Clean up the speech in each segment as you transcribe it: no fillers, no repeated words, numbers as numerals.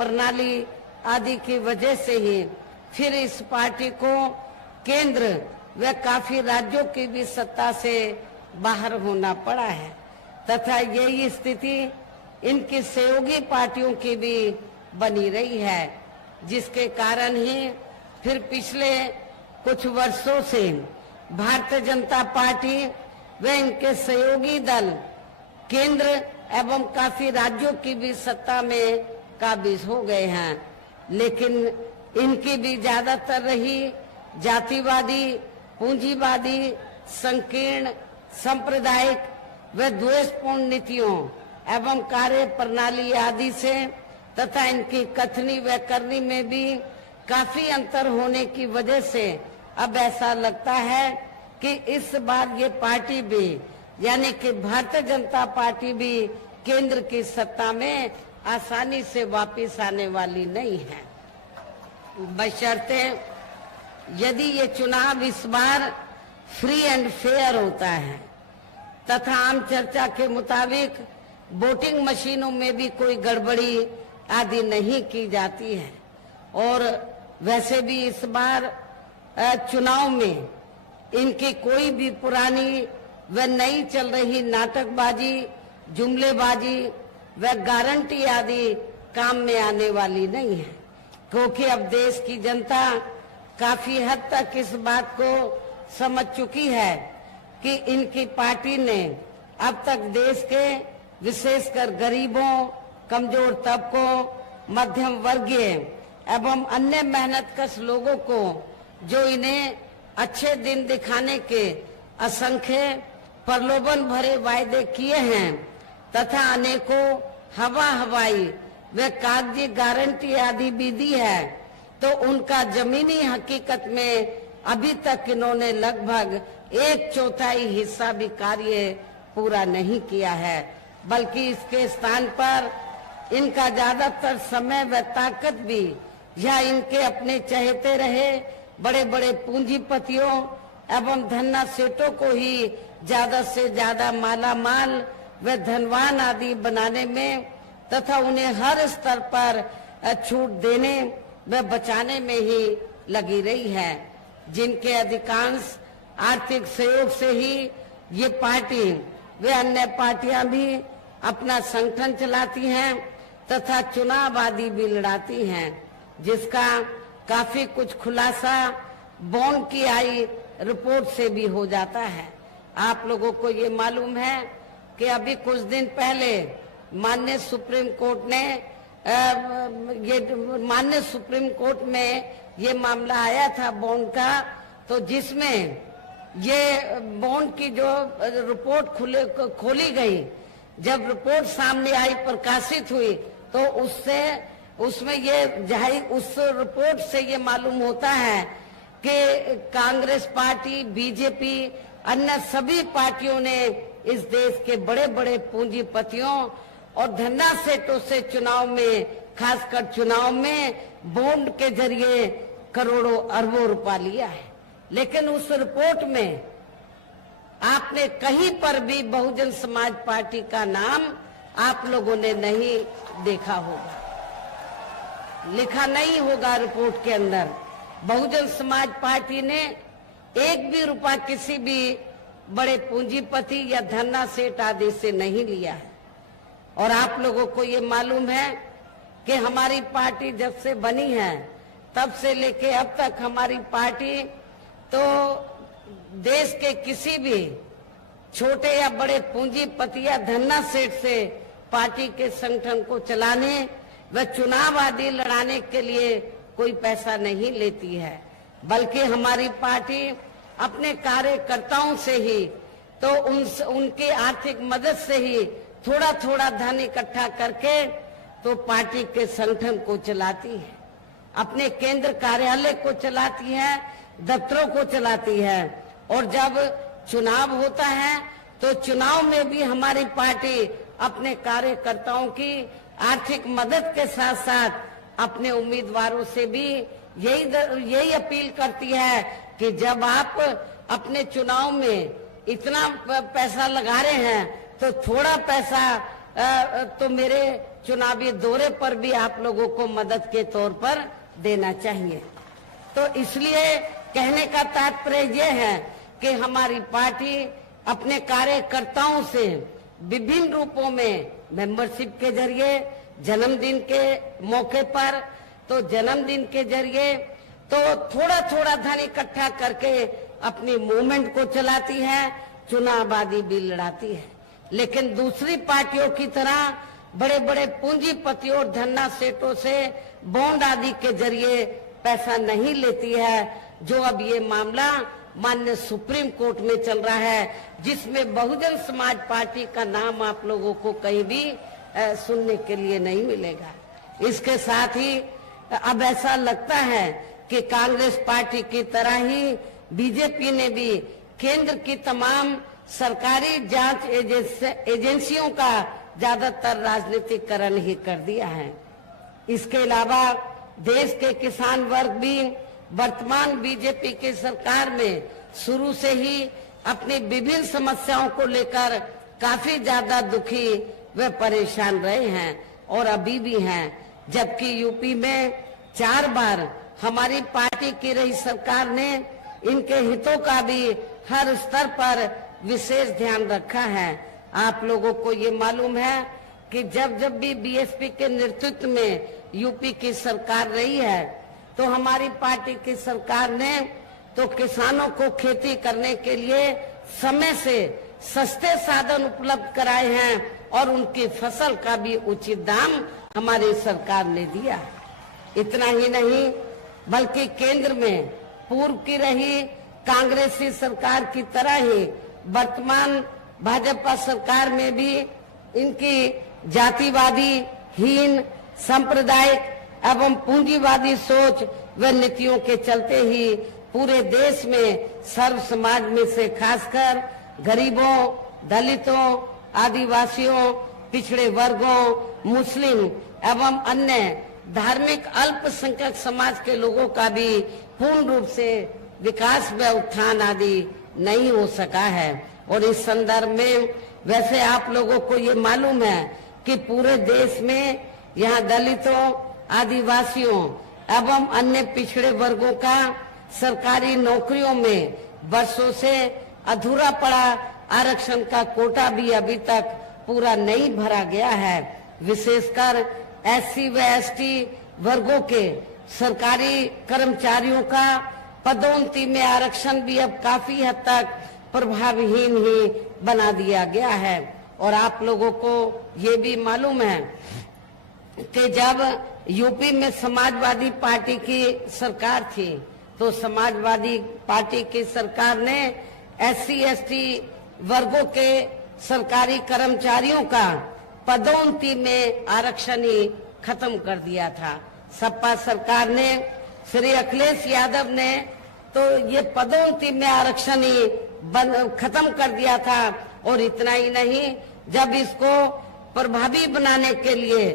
प्रणाली आदि की वजह से ही फिर इस पार्टी को केंद्र व काफी राज्यों की भी सत्ता से बाहर होना पड़ा है तथा यही स्थिति इनकी सहयोगी पार्टियों की भी बनी रही है, जिसके कारण ही फिर पिछले कुछ वर्षों से भारतीय जनता पार्टी व इनके सहयोगी दल केंद्र एवं काफी राज्यों की भी सत्ता में काबिज हो गए हैं, लेकिन इनकी भी ज्यादातर रही जातिवादी, पूंजीवादी, संकीर्ण, सांप्रदायिक व द्वेषपूर्ण नीतियों एवं कार्य प्रणाली आदि से तथा इनकी कथनी व करनी में भी काफी अंतर होने की वजह से अब ऐसा लगता है कि इस बार ये पार्टी भी यानी कि भारतीय जनता पार्टी भी केंद्र की सत्ता में आसानी से वापस आने वाली नहीं है, बशर्ते यदि ये चुनाव इस बार फ्री एंड फेयर होता है तथा आम चर्चा के मुताबिक वोटिंग मशीनों में भी कोई गड़बड़ी आदि नहीं की जाती है। और वैसे भी इस बार चुनाव में इनकी कोई भी पुरानी व नई चल रही नाटकबाजी, जुमलेबाजी व गारंटी आदि काम में आने वाली नहीं है, क्योंकि अब देश की जनता काफी हद तक इस बात को समझ चुकी है कि इनकी पार्टी ने अब तक देश के विशेषकर गरीबों, कमजोर तबकों, मध्यम वर्गीय एवं अन्य मेहनतकश लोगों को जो इन्हें अच्छे दिन दिखाने के असंख्य प्रलोभन भरे वायदे किए हैं तथा अनेकों हवाई व कागजी गारंटी आदि भी दी है, तो उनका जमीनी हकीकत में अभी तक इन्होंने लगभग 1/4 हिस्सा भी कार्य पूरा नहीं किया है, बल्कि इसके स्थान पर इनका ज्यादातर समय व ताकत भी या इनके अपने चहेते रहे बड़े बड़े पूंजीपतियों एवं धन्ना सेठों को ही ज्यादा से ज्यादा माला माल व धनवान आदि बनाने में तथा उन्हें हर स्तर पर छूट देने व बचाने में ही लगी रही है, जिनके अधिकांश आर्थिक सहयोग से ही ये पार्टी व अन्य पार्टियां भी अपना संगठन चलाती हैं तथा चुनाव आदि भी लड़ाती हैं, जिसका काफी कुछ खुलासा बॉन्ड की आई रिपोर्ट से भी हो जाता है। आप लोगों को ये मालूम है कि अभी कुछ दिन पहले माननीय सुप्रीम कोर्ट में ये मामला आया था बॉन्ड का, तो जिसमें ये बॉन्ड की जो रिपोर्ट खोली गई, जब रिपोर्ट सामने आई, प्रकाशित हुई, तो उसमें ये उस रिपोर्ट से ये मालूम होता है कि कांग्रेस पार्टी, बीजेपी, अन्य सभी पार्टियों ने इस देश के बड़े बड़े पूंजीपतियों और धन्ना सेठों से चुनाव में, खासकर चुनाव में बॉन्ड के जरिए करोड़ों अरबों रुपया लिया है। लेकिन उस रिपोर्ट में आपने कहीं पर भी बहुजन समाज पार्टी का नाम आप लोगों ने नहीं देखा होगा, लिखा नहीं होगा रिपोर्ट के अंदर। बहुजन समाज पार्टी ने एक भी रुपया किसी भी बड़े पूंजीपति या धन्ना सेठ आदि से नहीं लिया है। और आप लोगों को ये मालूम है कि हमारी पार्टी जब से बनी है तब से लेके अब तक हमारी पार्टी तो देश के किसी भी छोटे या बड़े पूंजीपति या धन्ना सेठ से पार्टी के संगठन को चलाने व चुनाव आदि लड़ाने के लिए कोई पैसा नहीं लेती है, बल्कि हमारी पार्टी अपने कार्यकर्ताओं से ही तो उनकी आर्थिक मदद से ही थोड़ा थोड़ा धन इकट्ठा करके तो पार्टी के संगठन को चलाती है, अपने केंद्र कार्यालय को चलाती है, दफ्तरों को चलाती है। और जब चुनाव होता है तो चुनाव में भी हमारी पार्टी अपने कार्यकर्ताओं की आर्थिक मदद के साथ साथ अपने उम्मीदवारों से भी यही अपील करती है कि जब आप अपने चुनाव में इतना पैसा लगा रहे हैं तो थोड़ा पैसा तो मेरे चुनावी दौरे पर भी आप लोगों को मदद के तौर पर देना चाहिए। तो इसलिए कहने का तात्पर्य यह है कि हमारी पार्टी अपने कार्यकर्ताओं से विभिन्न रूपों में मेंबरशिप के जरिए, जन्मदिन के मौके पर तो जन्मदिन के जरिए तो थोड़ा थोड़ा धन इकट्ठा करके अपनी मूवमेंट को चलाती है, चुनावादी भी लड़ाती है। लेकिन दूसरी पार्टियों की तरह बड़े बड़े पूंजीपतियों और धन्ना सेठों से बॉन्ड आदि के जरिए पैसा नहीं लेती है, जो अब ये मामला माननीय सुप्रीम कोर्ट में चल रहा है, जिसमें बहुजन समाज पार्टी का नाम आप लोगों को कहीं भी सुनने के लिए नहीं मिलेगा। इसके साथ ही अब ऐसा लगता है कि कांग्रेस पार्टी की तरह ही बीजेपी ने भी केंद्र की तमाम सरकारी जांच एजेंसियों का ज्यादातर राजनीतिकरण ही कर दिया है। इसके अलावा देश के किसान वर्ग भी वर्तमान बीजेपी की सरकार में शुरू से ही अपनी विभिन्न समस्याओं को लेकर काफी ज्यादा दुखी व परेशान रहे हैं और अभी भी हैं। जबकि यूपी में 4 बार हमारी पार्टी की रही सरकार ने इनके हितों का भी हर स्तर पर विशेष ध्यान रखा है। आप लोगों को ये मालूम है कि जब भी बीएसपी के नेतृत्व में यूपी की सरकार रही है तो हमारी पार्टी की सरकार ने तो किसानों को खेती करने के लिए समय से सस्ते साधन उपलब्ध कराए हैं और उनकी फसल का भी उचित दाम हमारी सरकार ने दिया। इतना ही नहीं बल्कि केंद्र में पूर्व की रही कांग्रेसी सरकार की तरह ही वर्तमान भाजपा सरकार में भी इनकी जातिवादी, हीन, सांप्रदायिक एवं पूंजीवादी सोच व नीतियों के चलते ही पूरे देश में सर्व समाज में से खासकर गरीबों, दलितों, आदिवासियों, पिछड़े वर्गों, मुस्लिम एवं अन्य धार्मिक अल्पसंख्यक समाज के लोगों का भी पूर्ण रूप से विकास व उत्थान आदि नहीं हो सका है। और इस संदर्भ में वैसे आप लोगों को ये मालूम है कि पूरे देश में यहाँ दलितों, आदिवासियों एवं अन्य पिछड़े वर्गों का सरकारी नौकरियों में वर्षों से अधूरा पड़ा आरक्षण का कोटा भी अभी तक पूरा नहीं भरा गया है। विशेषकर एससी व एसटी वर्गों के सरकारी कर्मचारियों का पदोन्नति में आरक्षण भी अब काफी हद तक प्रभावहीन ही बना दिया गया है। और आप लोगों को ये भी मालूम है कि जब यूपी में समाजवादी पार्टी की सरकार थी तो समाजवादी पार्टी की सरकार ने एससी एसटी वर्गों के सरकारी कर्मचारियों का पदोन्नति में आरक्षण ही खत्म कर दिया था। सपा सरकार ने, श्री अखिलेश यादव ने तो ये पदोन्नति में आरक्षण ही खत्म कर दिया था। और इतना ही नहीं, जब इसको प्रभावी बनाने के लिए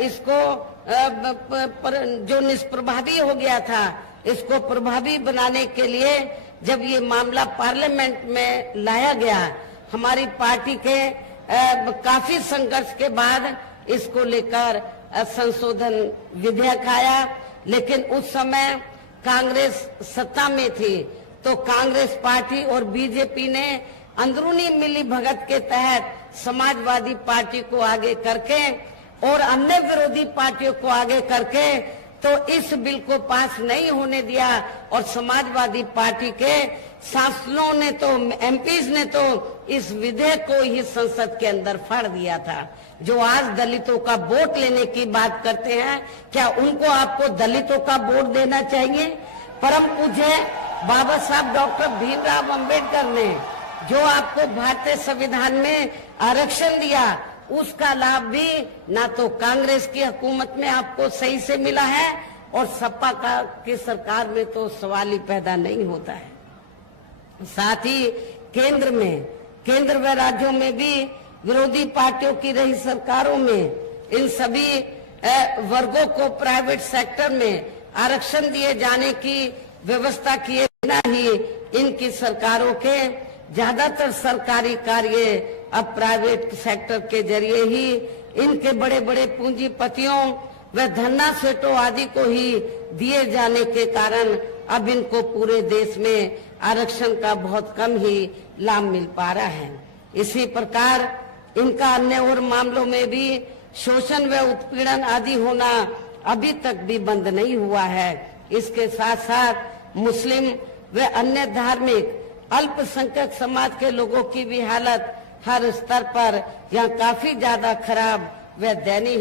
इसको जो निष्प्रभावी हो गया था, इसको प्रभावी बनाने के लिए जब ये मामला पार्लियामेंट में लाया गया, हमारी पार्टी के काफी संघर्ष के बाद इसको लेकर संशोधन विधेयक आया। लेकिन उस समय कांग्रेस सत्ता में थी तो कांग्रेस पार्टी और बीजेपी ने अंदरूनी मिलीभगत के तहत समाजवादी पार्टी को आगे करके और अन्य विरोधी पार्टियों को आगे करके तो इस बिल को पास नहीं होने दिया। और समाजवादी पार्टी के सांसदों ने तो, एमपीज ने तो इस विधेयक को ही संसद के अंदर फाड़ दिया था। जो आज दलितों का वोट लेने की बात करते हैं, क्या उनको आपको दलितों का वोट देना चाहिए? परम पूज्य बाबा साहब डॉक्टर भीमराव अंबेडकर ने जो आपको भारतीय संविधान में आरक्षण दिया, उसका लाभ भी ना तो कांग्रेस की हुकूमत में आपको सही से मिला है और सपा की सरकार में तो सवाल ही पैदा नहीं होता है। साथ ही केंद्र व राज्यों में भी विरोधी पार्टियों की रही सरकारों में इन सभी वर्गों को प्राइवेट सेक्टर में आरक्षण दिए जाने की व्यवस्था किए बिना ही इनकी सरकारों के ज्यादातर सरकारी कार्य अब प्राइवेट सेक्टर के जरिए ही इनके बड़े बड़े पूंजीपतियों व धन्ना सेठों आदि को ही दिए जाने के कारण अब इनको पूरे देश में आरक्षण का बहुत कम ही लाभ मिल पा रहा है। इसी प्रकार इनका अन्य और मामलों में भी शोषण व उत्पीड़न आदि होना अभी तक भी बंद नहीं हुआ है। इसके साथ साथ मुस्लिम व अन्य धार्मिक अल्पसंख्यक समाज के लोगों की भी हालत हर स्तर पर यहाँ काफी ज्यादा खराब व दयनीय